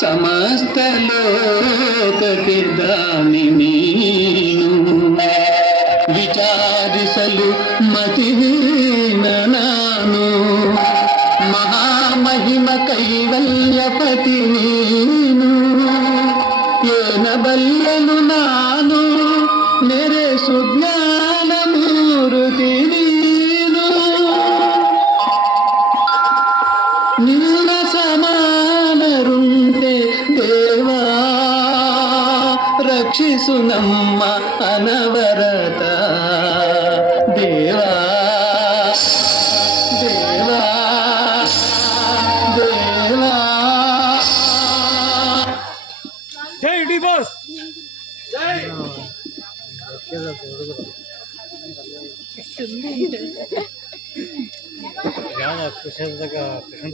ಸಮಸ್ತ ಲೋಕಕ್ಕೆ ದಾನಿ ನೀನು. ವಿಚಾರಿಸಲು ಮತಿಹೀನ ನಾನು, ಮಹಾಮಹಿಮ ಕೈವಲ್ಯಪತಿ ನೀನು. ಏನಬಲ್ಲನು ನಾನು ನೆರೆ ಸುಜ್ಞಾನ ಮೂರ್ತಿ ನೀನು. ನಿನ್ನ ಸಮಾನರುಂಟೆ ದೇವಾ, ರಕ್ಷಿಸು ನಮ್ಮ ಅನವರತ ದೇವಾ ದೇವಾ ದೇವಾ. ಜೈ ಡಿ ಬಾಸ್. ಯಾವ ಕೃಷ್ಣದಾಗ ಕೃಷ್ಣ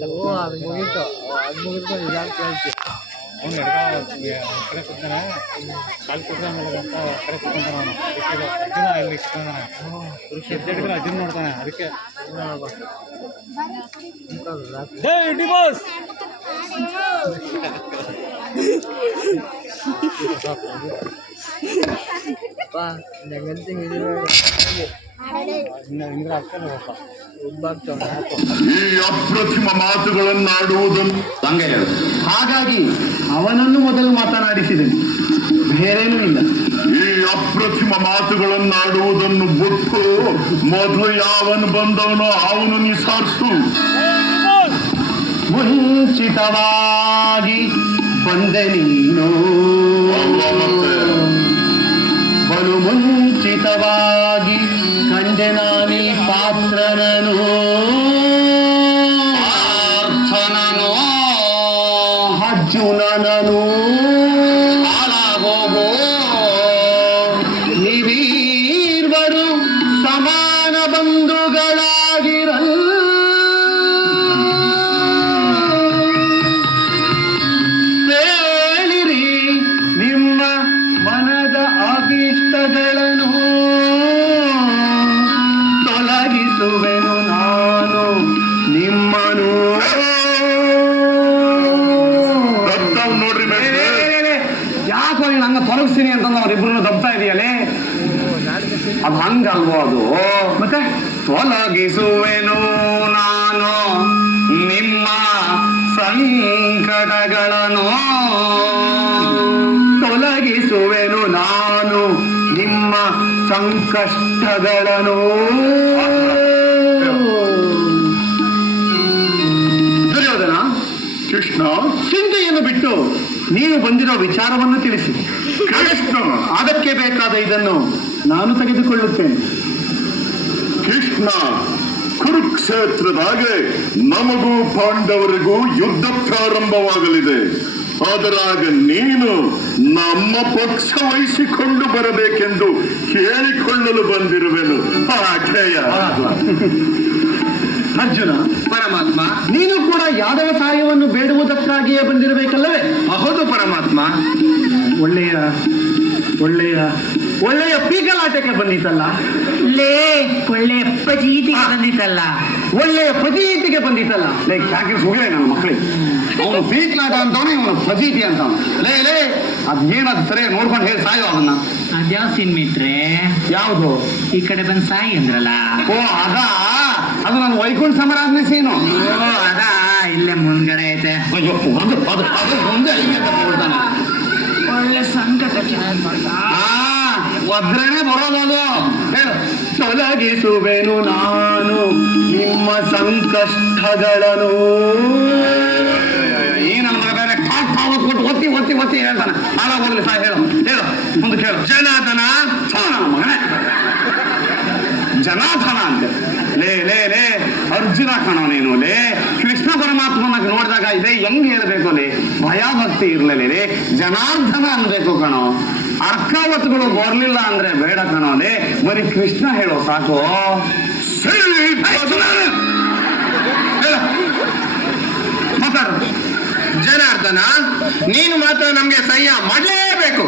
ಅದು ಮುಗಿತು ನಿಧಾನ ಕೇಳ್ತಿ. ಅವ್ನು ಕಡೆ ಕೂತಾನೆ, ಕಾಲು ಕೂತ್ಕೊಂಡ್ಮೇಲೆ ಅಂತ ಕಡೆ ಕೂತ್ಕೊಂತಾನೆ. ಅವನು ಅರ್ಜುನ ಇಲ್ಲಿ ಕೂತ್ಕೊಂತಾನೆ, ಎದ್ದಿದ್ರೆ ಅರ್ಜುನ್ ನೋಡ್ತಾನೆ. ಅದಕ್ಕೆ ಜೈ ಡಿ ಬಾಸ್. ಈ ಅಪ್ರತಿಮ ಮಾತುಗಳನ್ನಾಡುವುದನ್ನು ಹಾಗಾಗಿ ಅವನನ್ನು ಮೊದಲು ಮಾತನಾಡಿಸಿದನು, ಬೇರೇನೂ ಇಲ್ಲ. ಈ ಅಪ್ರತಿಮ ಮಾತುಗಳನ್ನಾಡುವುದನ್ನು ಬಿಟ್ಟು ಮೊದಲು ಯಾವನು ಬಂದವನೋ ಅವನು ನಿಸಾರಿಸು. ಮುಂಚಿತವಾಗಿ ಬಂದೆ ನೀನು, ಬಲು ಮುಂಚಿತವಾಗಿ ಕಂಡೆ ನಾನಿ ಪಾತ್ರನನು. ಅರ್ಥನನು ಅರ್ಜುನನನು ಹಾಳಾಗೋಗೋ. ನೀವೀರ್ವರು ಸಮಾನ ಬಂಧುಗಳಾಗಿರಲು ಹೇಳಿರಿ ನಿಮ್ಮ ಮನದ ಅಭೀಷ್ಟಗಳನ್ನು. ತೊಲಗಿಸುವೆನು ನಾನು ನಿಮ್ಮನು. ನೋಡ್ರಿ ಯಾಕೋ ನೀನು ಹಂಗ ತೊಲಗಿಸ್ತೀನಿ ಅಂತಂದು ಅವರಿಬ್ರು ದಬ್ತಾ ಇದೆಯಲ್ಲೇ, ಅದು ಹಂಗಲ್ವೋ ಅದು. ಮತ್ತೆ ತೊಲಗಿಸುವೆನು ನಾನು ನಿಮ್ಮ ಸಂಕಟಗಳನ್ನು, ತೊಲಗಿಸುವೆನು ನಾನು ನಿಮ್ಮ ಸಂಕಷ್ಟಗಳನ್ನು. ದುರ್ಯೋಧನ, ಕೃಷ್ಣ, ಚಿಂತೆಯನ್ನು ಬಿಟ್ಟು ನೀನು ಬಂದಿರೋ ವಿಚಾರವನ್ನು ತಿಳಿಸಿ. ಕೃಷ್ಣ, ಅದಕ್ಕೆ ಬೇಕಾದ ಇದನ್ನು ನಾನು ತೆಗೆದುಕೊಳ್ಳುತ್ತೇನೆ. ಕೃಷ್ಣ, ಕುರುಕ್ಷೇತ್ರದಾಗೆ ನಮಗೂ ಪಾಂಡವರಿಗೂ ಯುದ್ಧ ಪ್ರಾರಂಭವಾಗಲಿದೆ. ಅದರಾಗ ನೀನು ನಮ್ಮ ಪಕ್ಷ ವಹಿಸಿಕೊಂಡು ಬರಬೇಕೆಂದು ಕೇಳಿಕೊಳ್ಳಲು ಬಂದಿರುವೆನು. ಅರ್ಜುನ, ಪರಮಾತ್ಮ, ನೀನು ಕೂಡ ಯಾದವ ಸಹಾಯವನ್ನು ಬೇಡುವುದಕ್ಕಾಗಿಯೇ ಬಂದಿರಬೇಕಲ್ಲವೇ? ಹೌದು ಪರಮಾತ್ಮ. ಒಳ್ಳೆಯ ಒಳ್ಳೆಯ ಒಳ್ಳೆಯ ಪೀಕಲಾಟಕ್ಕೆ ಬಂದಿತ್ತಲ್ಲ. ಒಳ್ಳೆಯ ಪಜೀತಿಗೆ ಬಂದಿತ್ತಲ್ಲ. ಒಳ್ಳೆಯ ಫಜೀತಿಗೆ ಬಂದಿತ್ತಲ್ಲ. ಯಾಕೆ ಸುಗಲೇ ನನ್ನ ಮಕ್ಕಳಿಗೆ ಅವನು ಪೀಕ್ಲಾಟ ಅಂತವನು, ಇವನು ಫಜೀತಿ ಅಂತವನು. ಲೇ ಅದೇನದು ಸರಿಯಾಗಿ ನೋಡ್ಕೊಂಡು ಹೇಳಿ ಸಾಯೋ ಅದನ್ನ. ಅದ್ಯಾವ ಸಿನ್ಮಿಟ್ರೆ? ಯಾವುದು? ಈ ಕಡೆ ಬಂದು ಸಾಯಿ ಅಂದ್ರಲ್ಲ. ಓ ಅದಾ, ಅದು ನನ್ನ ವೈಕುಂಠ ಸಮರಾಜ್ಞೆ ಸೀನು. ಅದಾ ಇಲ್ಲೇ ಮುಂದ್ಗಡೆ ಐತೆ. ಅಯ್ಯೋ ಅದು ಮುಂದೆ ಐತೆ ಅಂತ ಹೇಳ್ತಾನೆ. ಒಳ್ಳೆ ಸಂಕಟ ಚೆನ್ನಾಗಿ ಮಾಡ್ತಾ ಒದ್ರೇನೆ ಬರೋದು. ಹೇಳು. ತೊಲಗಿಸುವೆನು ನಾನು ನಿಮ್ಮ ಸಂಕಷ್ಟಗಳನ್ನು. ಈ ನನ್ನ ಮಗ ಬೇರೆ ಕೊಟ್ಟು ಒತ್ತಿ ಒತ್ತಿ ಒತ್ತಿ ಹೇಳ್ತಾನೆ. ಹಾಳಾಗೋದ್ಲಿ ಸಹ ಹೇಳು ಹೇಳು ಮುಂದಕ್ಕೆ ಹೇಳು. ಜನಾರ್ದನ ಮಗನೇ, ಜನಾರ್ದನ ಅಂತೆ. ಲೇ ಅರ್ಜುನ ಕಣೋ ನೀನು. ಕೃಷ್ಣ ಪರಮಾತ್ಮನ ನೋಡಿದಾಗ ಇದೆ ಹೆಂಗ್ ಹೇಳ್ಬೇಕು ಲೇ, ಭಯ ಭಕ್ತಿ ಇರ್ಲೇ ಜನಾರ್ದನ ಅನ್ಬೇಕು ಕಣೋ. ಅರ್ಕಾವತ್ಗಳು ಬರ್ಲಿಲ್ಲ ಅಂದ್ರೆ ಬೇಡ ಕಣೋ. ಬರೀ ಕೃಷ್ಣ ಹೇಳೋ ಸಾಕು. ಮಾತಾಡು. ಜನಾರ್ದನ, ನೀನು ಮಾತ್ರ ನಮ್ಗೆ ಸಹ್ಯ ಮಾಡಲೇಬೇಕು.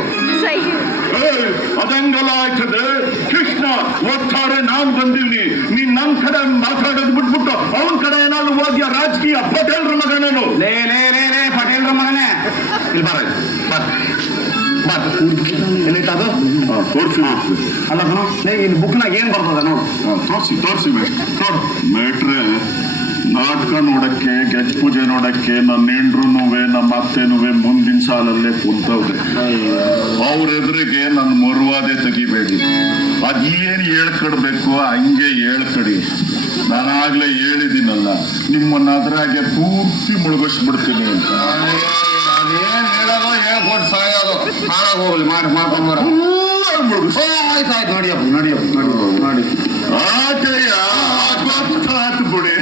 ಅದಂಗಲ್ಲ ಆಯ್ತದೆ. ಕೃಷ್ಣ ಒಟ್ಟಾರೆ ನಾನ್ ಬಂದೀನಿ, ನೀನ್ ನನ್ ಕಡೆ ಮಾತಾಡೋದು ಬಿಟ್ಬಿಟ್ಟು ಅವನ್ ಕಡೆ ಏನಾದ್ರು ಹೋಗ್ಯ ರಾಜಕೀಯ ಪಟೇಲ್ರ ಮಗನೇನು? ಲೇ ಲೇ ಲೇ ಲೇ ಪಟೇಲ್ರ ಮಗನೇ, ಇಲ್ಲಿ ಬಾರ ಅದು ತೋರಿಸಿ. ಅಲ್ಲ ಕಣೋ, ಲೇ ಇಲ್ಲಿ ಬುಕ್ನಾಗ ಏನ್ ಬರ್ತದ ನೋಡು. ತೋರಿಸಿ ಮೇಟ್ರೆ. ನಾಟಕ ನೋಡಕ್ಕೆ, ಗೆಜ್ ಪೂಜೆ ನೋಡಕ್ಕೆ ನನ್ನ ಹೆಂಡ್ರುನುವೆ ನಮ್ಮ ಅತ್ತೆನುವೆ ಮುಂದಿನ ಸಾಲಲ್ಲೇ ಕುಂತವ್ರೆ. ಅವ್ರ ಎದುರಿಗೆ ನನ್ನ ಮರುವಾದೆ ತೆಗಿಬೇಡಿ. ಅದೇನು ಹೇಳ್ಕೊಡ್ಬೇಕು ಹಂಗೆ ಹೇಳ್ಕಡಿ. ನಾನಾಗ್ಲೇ ಹೇಳಿದ್ದೀನಲ್ಲ, ನಿಮ್ಮನ್ನ ಅದ್ರಾಗೆ ಪೂರ್ತಿ ಮುಳುಗಿಸ್ಬಿಡ್ತೀನಿ ಅಂತ. ಅದೇನ್ ಹೇಳೋದು ಹೇಳ್ಕೊಟ್ಟು ಸಾಯೋದು. ಹಾಳಾಗಿ ಹೋಗ್ಲಿ, ಮಾಡ್ಕೊಂಬರ. ಆಯ್ತಾಯ್ತು, ನಡಿಯಪ್ಪ ನೋಡಿ. ಆಟಯ್ಯ ಗೊತ್ತಾತು ಬಿಡಿ.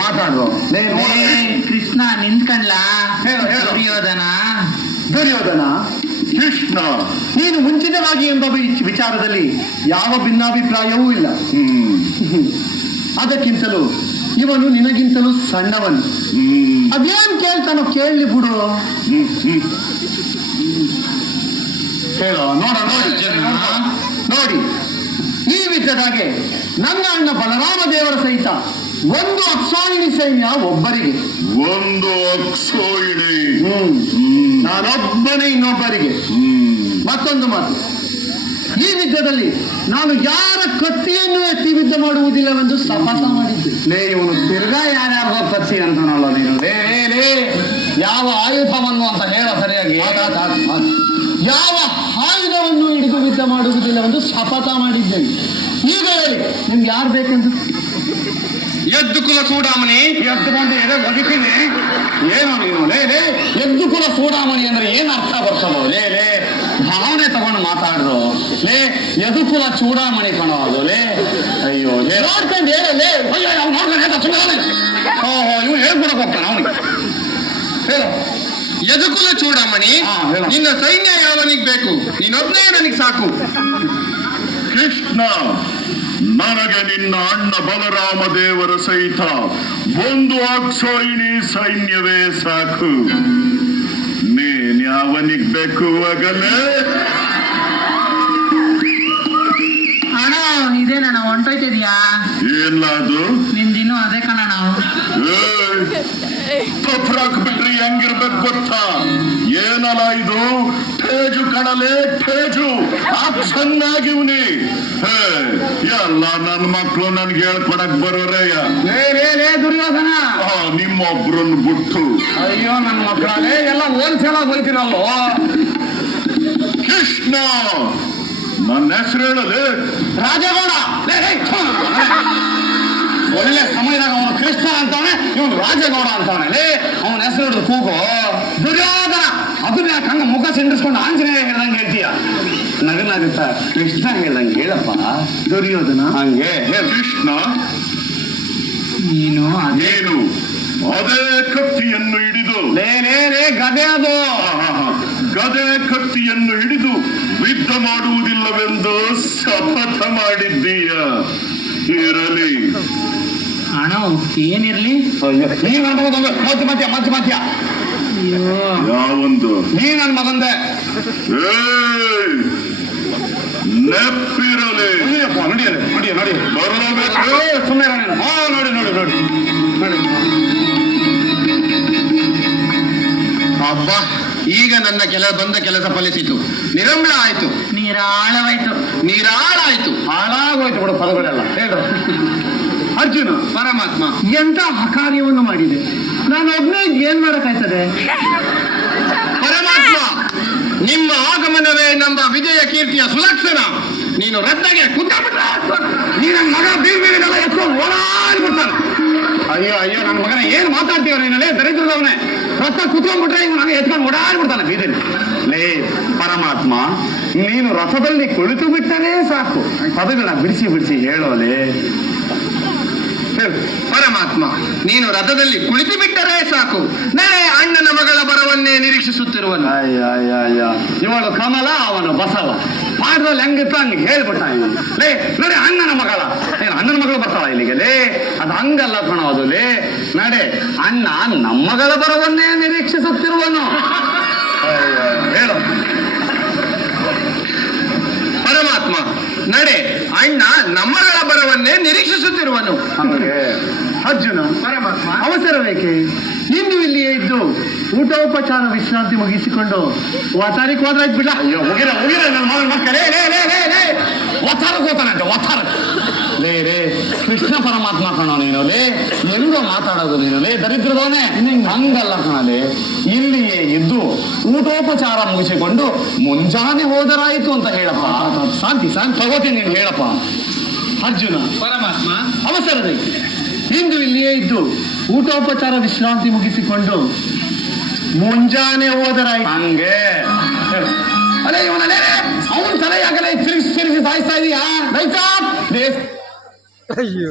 ಮಾತಾಡುವ ಕೃಷ್ಣ ನಿಂತ್ಕಣ್ಲ. ಹೇಳು. ದುರ್ಯೋಧನ, ಕೃಷ್ಣ, ನೀನು ಮುಂಚಿತವಾಗಿ ಎಂಬ ವಿಚಾರದಲ್ಲಿ ಯಾವ ಭಿನ್ನಾಭಿಪ್ರಾಯವೂ ಇಲ್ಲ. ಅದಕ್ಕಿಂತಲೂ ಇವನು ನಿನಗಿಂತಲೂ ಸಣ್ಣವನು. ಅದೇನ್ ಕೇಳ್ತಾನೋ ಕೇಳಲಿ ಬಿಡು. ಹೇಳೋ ನೋಡಿ, ಈ ವಿಧದಾಗೆ ನನ್ನ ಅಣ್ಣ ಬಲರಾಮ ದೇವರ ಸಹಿತ ಒಂದು ಅಕ್ಷಾಯಿಣಿ ಸೈನ್ಯ ಒಬ್ಬರಿಗೆ, ಒಂದು ಅಕ್ಷೋಹಿಣಿ ನಾನೊಬ್ಬನೇ ಇನ್ನೊಬ್ಬರಿಗೆ. ಮತ್ತೊಂದು ಮಾತು, ಈ ಯುದ್ಧದಲ್ಲಿ ನಾನು ಯಾರ ಕತ್ತಿಯನ್ನು ಎತ್ತಿ ಯುದ್ಧ ಮಾಡುವುದಿಲ್ಲವೆಂದು ಶಪಥ ಮಾಡಿದ್ದೆ. ಲೇ ಇವನು ತಿರ್ಗಾ ಯಾರ್ಯಾರ್ಗೋ ಕತ್ತಿ ಅಂತಾನಲ್ಲ ನೀನು. ಲೇ ಯಾವ ಆಯುಧವನ್ನು ಅಂತ ಹೇಳೋ ಸರಿಯಾಗಿ. ಯಾವ ಆಯುಧವನ್ನು ಹಿಡಿದು ಯುದ್ಧ ಮಾಡುವುದಿಲ್ಲವೆಂದು ಶಪಥ ಮಾಡಿದ್ದೇನೆ. ಈಗ ಹೇಳಿ, ನಿಮ್ಗೆ ಯಾರು ಬೇಕೆಂದು? ಎದ್ದು ಕುಲ ಸೂಡಾಮಣಿ. ಎದ್ದುಕೊಂಡು ಬದುಕಿನಿ. ಏನು ನೀನು? ಲೇ ಎದ್ದು ಕುಲ ಸೂಡಾಮಣಿ ಅಂದ್ರೆ ಏನ್ ಅರ್ಥ ಬರ್ತದೋ? ಲೇ ಭಾವನೆ ತಗೊಂಡು ಮಾತಾಡ್ರು. ಲೇ ಎದು ಕುಲ ಚೂಡಾಮಣಿ ಕಣೋ ಅದು. ಲೇ ಅಯ್ಯೋ ನೋಡ್ಕೊಂಡು ಹೇಳಲೇ. ಓಹೋ, ಇವ್ನು ಹೇಳ್ಕೊಡಕ್ ಹೋಗ್ತಾನ ಅವನಿಗೆ. ಹೇಳು. ಯದುಕುಲ ಚೂಡಾಮಣಿ, ನಿನ್ನ ಸೈನ್ಯ ಯಾವನಿಗೆ ಬೇಕು? ನೀನೊಬ್ಬನೇ ನನಗೆ ಸಾಕು. ಕೃಷ್ಣ, ನನಗೆ ನಿನ್ನ ಅಣ್ಣ ಬಲರಾಮ ದೇವರ ಸಹಿತ ಒಂದು ಅಕ್ಷೋಹಿಣಿ ಸೈನ್ಯವೇ ಸಾಕು. ನೀನ್ ಯಾವನಿಗ್ ಬೇಕು ಆಗಲೇ? ಅಣ್ಣ ಇದೇನಣ್ಣ ಹೊಂಟೋಯ್ತಿದ್ಯಾ? ಏನ್ಲ ಅದು? ನಿಂದಿನ್ನೂ ಅದೇ ಕಣಣ್ಣ. ಬಿಟ್ರಿ ಹೆಂಗಿರ್ಬೇಕು ಗೊತ್ತಾ? ಏನಲ್ಲ ಇದು? ಠೇಜು ಕಣಲೆ, ಠೇಜು. ಚೆನ್ನಾಗಿವ್ನಿ. ಎಲ್ಲ ನನ್ನ ಮಕ್ಕಳು ನನ್ಗೆ ಹೇಳ್ಕೊಡಕ್ ಬರೋರಯ್ಯ. ಲೇ ದುರ್ಯೋಧನ, ನಿಮ್ಮೊಬ್ರನ್ನ ಬಿಟ್ಟು. ಅಯ್ಯೋ ನನ್ನ ಮಕ್ಕಳೇ, ಎಲ್ಲ ಹೋಲ್ಸೇಲ್ ಹೋಗ್ತಿರಲ್ಲೋ. ಕೃಷ್ಣ, ನನ್ನ ಹೆಸರು ಹೇಳಲೆ? ರಾಜಗೌಡ. ಒಳ್ಳೆ ಸಮಯದಾಗ ಅವನು ಕೃಷ್ಣ ಅಂತಾನೆ, ಇವನು ರಾಜಗೌಡ ಅಂತಾನೆ. ಲೇ ಅವನ ಹೆಸರು ಹಿಡಿದು ಕೂಗು. ದುರ್ಯೋಧನ, ಅದನ್ನ ಯಾಕೆ ಹಂಗ ಮುಖ ಸಿಂಡಿಸ್ಕೊಂಡು ಆಂಜನೇಯ ಹೇಳ್ದಂಗೆ ಹೇಳ್ತೀಯ? ನಗನಾಗುತ್ತ ಕೃಷ್ಣ ಹೇಳ್ದಂಗೆ ಹೇಳಪ್ಪ. ದುರ್ಯೋಧನ, ಹಂಗೆ ಕೃಷ್ಣ, ನೀನು ನೀನು ಅದೇ ಕತ್ತಿಯನ್ನು ಹಿಡಿದು ಲೇ ಗದೆ ಅದು. ಗದೆ ಕತ್ತಿಯನ್ನು ಹಿಡಿದು ಯುದ್ಧ ಮಾಡುವುದಿಲ್ಲವೆಂದು ಶಪಥ ಮಾಡಿದ್ದೀಯ. ಇರಲಿ. ಅಣ್ಣ ಏನಿರ್ಲಿ? ನೀನ್ ಮಧ್ಯ ಯಾವೊಂದು? ನೀ ನನ್ನ ಮಗಂದೆ. ನೆಪ್ಪಿರಲಿ. ನೋಡಿ ಬರಬೇಕು. ಸುಮ್ಮನೆ ನೋಡಿ. ಅಬ್ಬ, ಈಗ ನನ್ನ ಬಂದ ಕೆಲಸ ಫಲಿಸಿತು. ನಿರಂಬಳ ಆಯ್ತು, ನೀರಾಳವಾಯ್ತು. ಹಾಳಾಗೋಯ್ತು ಬಿಡು ಪದಗಳೆಲ್ಲ. ಹೇಳ್ರು. ಅರ್ಜುನ ಪರಮಾತ್ಮ ಎಂತ ಕಾರ್ಯವನ್ನು ಮಾಡಿದೆ. ನಾನು ಒಬ್ಬನೇ ಏನ್ ಮಾಡಕ್ಕಾಯ್ತದೆ? ಪರಮಾತ್ಮ, ನಿಮ್ಮ ಆಗಮನವೇ ನಮ್ಮ ವಿಜಯ ಕೀರ್ತಿಯ ಸುಲಕ್ಷಣ. ನೀನು ರತ್ನಗೆ ನೀ ನನ್ನ ಮಗ ಬೀರ್ಬೀರಿಗೆಲ್ಲ ಎತ್ಕೊಂಡು ಓಡಾಡ್ಬಿಡ್ತಾನೆ. ಅಯ್ಯೋ ನನ್ನ ಮಗನ ಏನ್ ಮಾತಾಡ್ತೀವ ನೀನಲ್ಲೇ ದರಿದ್ರದವನೇ. ರಥ ಕುತ್ಕೊಂಡ್ಬಿಟ್ರೆ ಇವ್ ನನಗೆ ಎತ್ಕೊಂಡು ಓಡಾಡ್ಬಿಡ್ತಾನೆ ಬೀದಿಲಿ. ಲೇ ಪರಮಾತ್ಮ, ನೀನು ರಥದಲ್ಲಿ ಕುಳಿತು ಬಿಟ್ಟನೇ ಸಾಕು. ಪದಗಳನ್ನ ಬಿಡಿಸಿ ಹೇಳೋಲೆ. ಪರಮಾತ್ಮ, ನೀನು ರಥದಲ್ಲಿ ಕುಳಿತು ಬಿಟ್ಟರೆ ಸಾಕು, ನಾಳೆ ಅಣ್ಣನ ಮಗಳ ಬರವನ್ನೇ ನಿರೀಕ್ಷಿಸುತ್ತಿರುವನು. ಇವಳು ಕಮಲ, ಅವನು ಬಸವ. ಪಾಠದಲ್ಲಿ ಹೆಂಗಿತ್ತು ಹಂಗೆ ಹೇಳ್ಬಿಟ್ಟ ಇವ್ನು. ಲೇ ನಡೆ, ಅಣ್ಣನ ಮಗಳ, ಏನ್ ಅಣ್ಣನ ಮಗಳು ಬರ್ತಾಳ ಇಲ್ಲಿಗೆ? ಲೇ ಅದು ಹಂಗಲ್ಲ ಕಣೋದು. ಲೇ ನಡೆ, ಅಣ್ಣ ನಮ್ಮ ಮಗಳ ಬರವನ್ನೇ ನಿರೀಕ್ಷಿಸುತ್ತಿರುವನು. ಹೇಳು. ಪರಮಾತ್ಮ, ನಡೆ, ಅಣ್ಣ ನಮ್ಮಗಳ ಬರವನ್ನೇ ನಿರೀಕ್ಷಿಸುತ್ತಿರುವನು. ಅರ್ಜುನ, ಪರಮಾತ್ಮ, ಅವಸರವೇಕೆ? ಇಂದು ಇಲ್ಲಿಯೇ ಇದ್ದು ಊಟೋಪಚಾರ ವಿಶ್ರಾಂತಿ ಮುಗಿಸಿಕೊಂಡು ವಾತಾರಿಕ್ ಹೋದ್ರಾಯ್ತು ಬಿಡ. ಅಯ್ಯೋ ಮುಗಿರ ಮುಗಿರ ನನ್ನ ಮಗನ ಮಕ್ಕಳೇ. ಒತ್ತಾರಕ್ಕೆ ಹೋಗ್ತಾನಂತೆ, ಒತ್ತಾರಕ್ಕೆ. ಲೇ ಕೃಷ್ಣ ಪರಮಾತ್ಮ ಕಣೋ ನೀನು. ಲೇ ಹೆಂಗೋ ಮಾತಾಡೋದು ನೀನು. ಲೇ ದರಿದ್ರದವನೇ, ಹಂಗಲ್ಲ ಕಣಲೇ. ಇಲ್ಲಿಯೇ ಇದ್ದು ಊಟೋಪಚಾರ ಮುಗಿಸಿಕೊಂಡು ಮುಂಜಾನೆ ಹೋದರಾಯಿತು ಅಂತ ಹೇಳಪ್ಪ. ಶಾಂತಿ ತಗೋತೀನಿ, ನೀನು ಹೇಳಪ್ಪ. ಅರ್ಜುನ, ಪರಮಾತ್ಮ, ಅವಸರವೇ? ಇಂದು ಇಲ್ಲಿಯೇ ಇದ್ದು ಊಟೋಪಚಾರ ವಿಶ್ರಾಂತಿ ಮುಗಿಸಿಕೊಂಡು ಮುಂಜಾನೆ ಹೋದರಾಯ್ತು. ಹಂಗೆ ಅದೇ ಇವನಲ್ಲೇ ಅವನ ತಲೆಯಾಗಲೇ ತಿರುಗಿಸಿ ಸಾಯಿಸ್ತಾ ಇದೀಯಾ? ಅಯ್ಯೋ